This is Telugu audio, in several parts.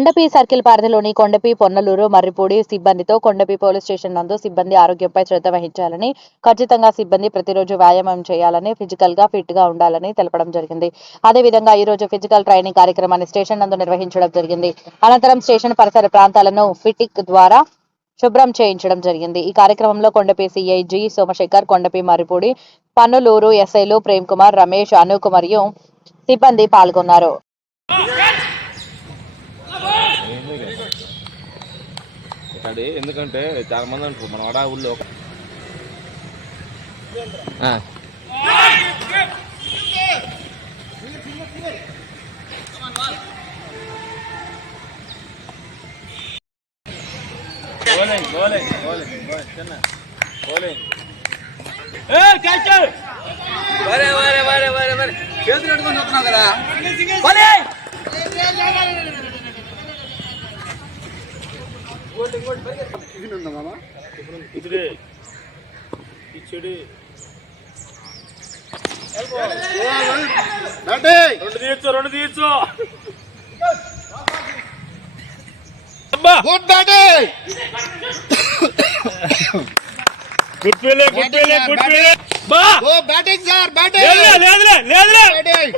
కొండపి సర్కిల్ పరిధిలోని కొండపి పొన్నలూరు మర్రిపూడి సిబ్బందితో కొండపి పోలీస్ స్టేషన్ నందు సిబ్బంది ఆరోగ్యంపై శ్రద్ధ వహించాలని ఖచ్చితంగా సిబ్బంది ప్రతిరోజు వ్యాయామం చేయాలని ఫిజికల్గా ఫిట్గా ఉండాలని తెలపడం జరిగింది. అదేవిధంగా ఈ రోజు ఫిజికల్ ట్రైనింగ్ కార్యక్రమాన్ని స్టేషన్ నందు నిర్వహించడం జరిగింది. అనంతరం స్టేషన్ పరిసర ప్రాంతాలను ఫిటిక్ ద్వారా శుభ్రం చేయించడం జరిగింది. ఈ కార్యక్రమంలో కొండపి సిఐజి సోమశేఖర్ కొండపి మర్రిపూడి పన్నులూరు ఎస్ఐలు ప్రేమ్ కుమార్ రమేష్ అనూక్ మరియు సిబ్బంది పాల్గొన్నారు. ఇక్కడ ఎందుకంటే చాలా మంది అంటారు మన వడా ఊళ్ళో. బౌలింగ్, బౌలింగ్, బౌలింగ్, బౌలింగ్, చిన్న. బౌలింగ్. ఇటుడే. ఇచ్చుడి. రెండు తీయచ్చు రెండు తీయచ్చు అబ్బా! గుడ్ ఫీలే గుడ్ ఫీలే గుడ్ ఫీలే బా! బ్యాటింగ్ సార్ లేదులే లేదులే లేదులే. బ్యాటింగ్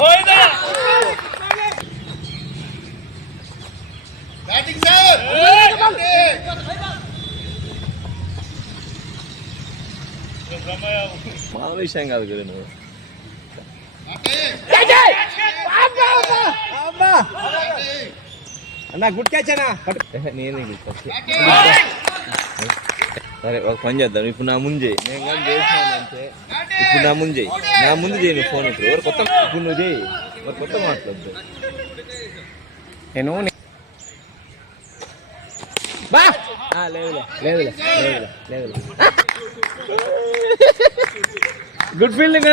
పోయిందా బ్యాటింగ్ సార్ మా విషయం కాదు కదా నువ్వు. అన్న గుడ్ క్యాచ్ అన్న సరే ఒక పని చేద్దాం. ఇప్పుడు నా ముందు చేయి నేను కానీ చేసినానంటే ఇప్పుడు నా ముందు చేయి నా ముందు చేయి నువ్వు ఫోన్ ఇప్పుడు ఎవరు కొత్త ఇప్పుడు నువ్వు చేయి మరి కొత్త మాట్లాడద్దు. నేను బా! ఆ, లేదులే లేదులే లేదులే లేదులే. Good fielding